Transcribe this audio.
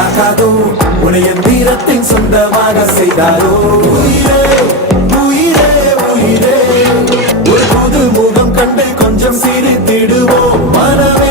பார்க்காதோ உனைய வீரத்தின் சொந்தமாக செய்தாரோ உயிரே உயிரே உயிரே ஒரு புது முகம் கண்டு கொஞ்சம் சிரித்திடுவோம் மனமே